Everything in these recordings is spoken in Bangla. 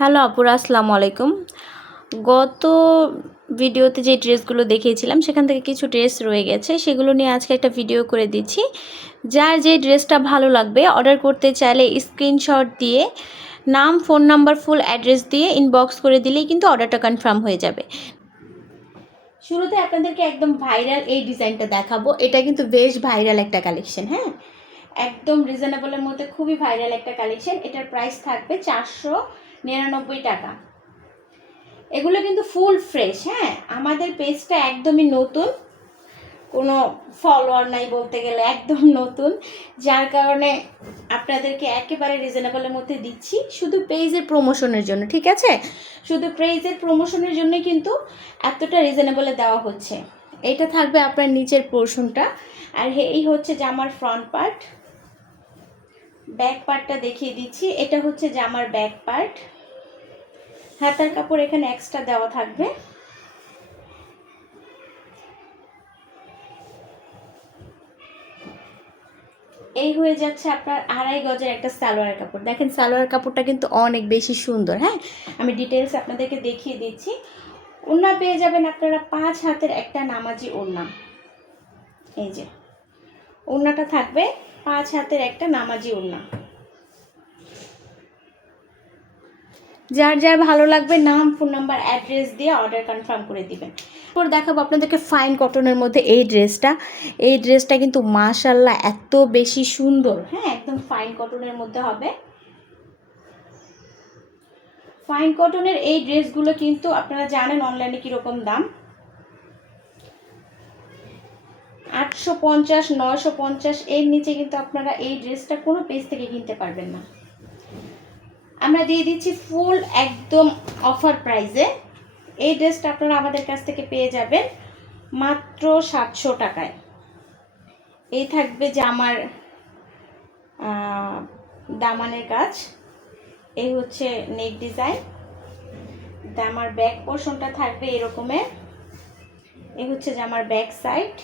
হ্যালো আপুরা, আসসালামু আলাইকুম। গত ভিডিওতে যে ড্রেসগুলো দেখিয়েছিলাম, সেখান থেকে কিছু ড্রেস রয়ে গেছে। সেগুলো নিয়ে আজকে একটা ভিডিও করে দিচ্ছি। যার যে ড্রেসটা ভালো লাগবে, অর্ডার করতে চাইলে স্ক্রিনশট দিয়ে, নাম, ফোন নাম্বার, ফুল অ্যাড্রেস দিয়ে ইনবক্স করে দিলেই কিন্তু অর্ডারটা কনফার্ম হয়ে যাবে। শুরুতে আপনাদেরকে একদম ভাইরাল এই ডিজাইনটা দেখাবো। এটা কিন্তু বেশ ভাইরাল একটা কালেকশন হ্যাঁ? একদম রিজনেবলের মধ্যে খুবই ভাইরাল একটা কালেকশন। এটার প্রাইস থাকবে চারশো নিরানব্বই টাকা। এগুলো কিন্তু ফুল ফ্রেশ হ্যাঁ? আমাদের পেজটা একদমই নতুন। কোনো ফলোয়ার নাই বলতে গেলে, একদম নতুন। যার কারণে আপনাদেরকে একেবারে রিজনেবলের মধ্যে দিচ্ছি। শুধু পেজের প্রমোশনের জন্য, ঠিক আছে? শুধু পেজের প্রমোশনের জন্য কিন্তু এতটা রিজনেবলে দেওয়া হচ্ছে। এটা থাকবে আপনার নিচের পোর্শনটা আর এই হচ্ছে জামার ফ্রন্ট পার্ট ব্যাক পার্টটা দেখিয়ে দিচ্ছি। এটা হচ্ছে জামার ব্যাক পার্ট। হাতার কাপড় এখানে এক্সট্রা দেওয়া থাকবে। এই হয়ে যাচ্ছে আপনার আড়াই গজের একটা সালোয়ার কাপড়। দেখেন, সালোয়ার কাপড়টা কিন্তু অনেক বেশি সুন্দর হ্যাঁ? আমি ডিটেলস আপনাদেরকে দেখিয়ে দিচ্ছি। ওড়না পেয়ে যাবেন আপনারা পাঁচ হাতের একটা নামাজি ওড়না। এই যে। ওড়নাটা থাকবে পাঁচ হাতের একটা নামাজি ওড়না যার যার ভালো লাগবে নাম ফোন নাম্বার অ্যাড্রেস দিয়ে অর্ডার কনফার্ম করে দিবেন। এরপর দেখাবো আপনাদেরকে ফাইন কটনের মধ্যে এই ড্রেসটা এই ড্রেসটা কিন্তু মাশাল্লাহ এত বেশি সুন্দর। হ্যাঁ একদম ফাইন কটনের মধ্যে হবে। ফাইন কটনের এই ড্রেসগুলো কিন্তু আপনারা জানেন অনলাইনে কীরকম দাম। আটশো পঞ্চাশ, নয়শো পঞ্চাশ, এর নিচে কিন্তু আপনারা এই ড্রেসটা কোনো পেজ থেকে কিনতে পারবেন না। আমরা দিয়ে দিচ্ছি ফুল একদম অফার প্রাইসে এই ড্রেসটা আপনারা আমাদের কাছ থেকে পেয়ে যাবেন মাত্র সাতশো টাকায়। এই থাকবে যে আমার দামানের কাজ। এই হচ্ছে নেক ডিজাইন আমার ব্যাক পোর্শনটা থাকবে এরকমের এই হচ্ছে যে আমার ব্যাক সাইড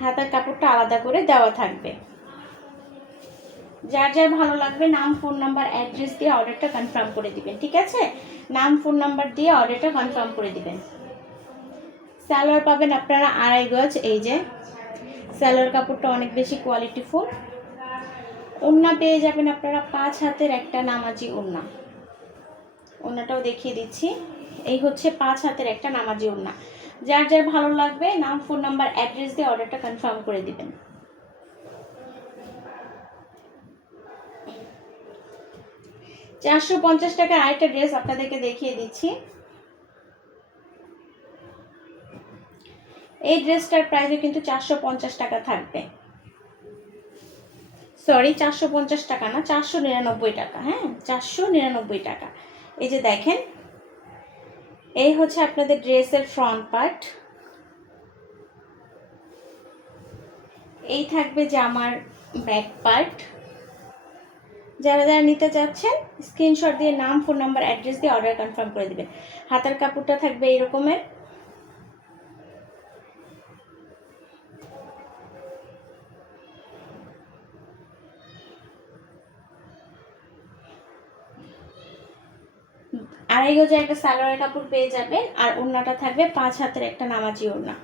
হাতার কাপড়টা আলাদা করে দেওয়া থাকবে। যার যার ভালো লাগবে, নাম ফোন নাম্বার অ্যাড্রেস দিয়ে অর্ডারটা কনফার্ম করে দিবেন, ঠিক আছে? নাম ফোন নাম্বার দিয়ে অর্ডারটা কনফার্ম করে দিবেন। স্যালোয়ার পাবেন আপনারা আড়াই গজ, এই যে। স্যালোয়ার কাপড়টা অনেক বেশি কোয়ালিটি কোয়ালিটিফুল ওড়না পেয়ে যাবেন আপনারা পাঁচ হাতের একটা নামাজি ওড়না। ওড়নাটাও দেখিয়ে দিচ্ছি। এই হচ্ছে পাঁচ হাতের একটা নামাজি ওড়না। যার যার ভালো লাগবে, নাম ফোন নাম্বার অ্যাড্রেস দিয়ে অর্ডারটা কনফার্ম করে দিবেন। চারশো পঞ্চাশ টাকার আরেকটা ড্রেস আপনাদেরকে দেখিয়ে দিচ্ছি। এই ড্রেসটার প্রাইসও কিন্তু চারশো পঞ্চাশ টাকা থাকবে। সরি চারশো পঞ্চাশ টাকা না, চারশো নিরানব্বই টাকা হ্যাঁ চারশো নিরানব্বই টাকা। এই যে দেখেন এই হচ্ছে আপনাদের ড্রেসের ফ্রন্ট পার্ট এই থাকবে জামার ব্যাক পার্ট যারা যারা নিতে চাচ্ছেন স্ক্রিনশট দিয়ে নাম ফোন নাম্বার অ্যাড্রেস দিয়ে অর্ডার কনফার্ম করে দেবেন। হাতার কাপড়টা থাকবে এরকমের আড়াই গজে একটা সালোয়ার কাপড় পেয়ে যাবেন আর ওড়নাটা থাকবে পাঁচ হাতের একটা নামাজি ওড়না।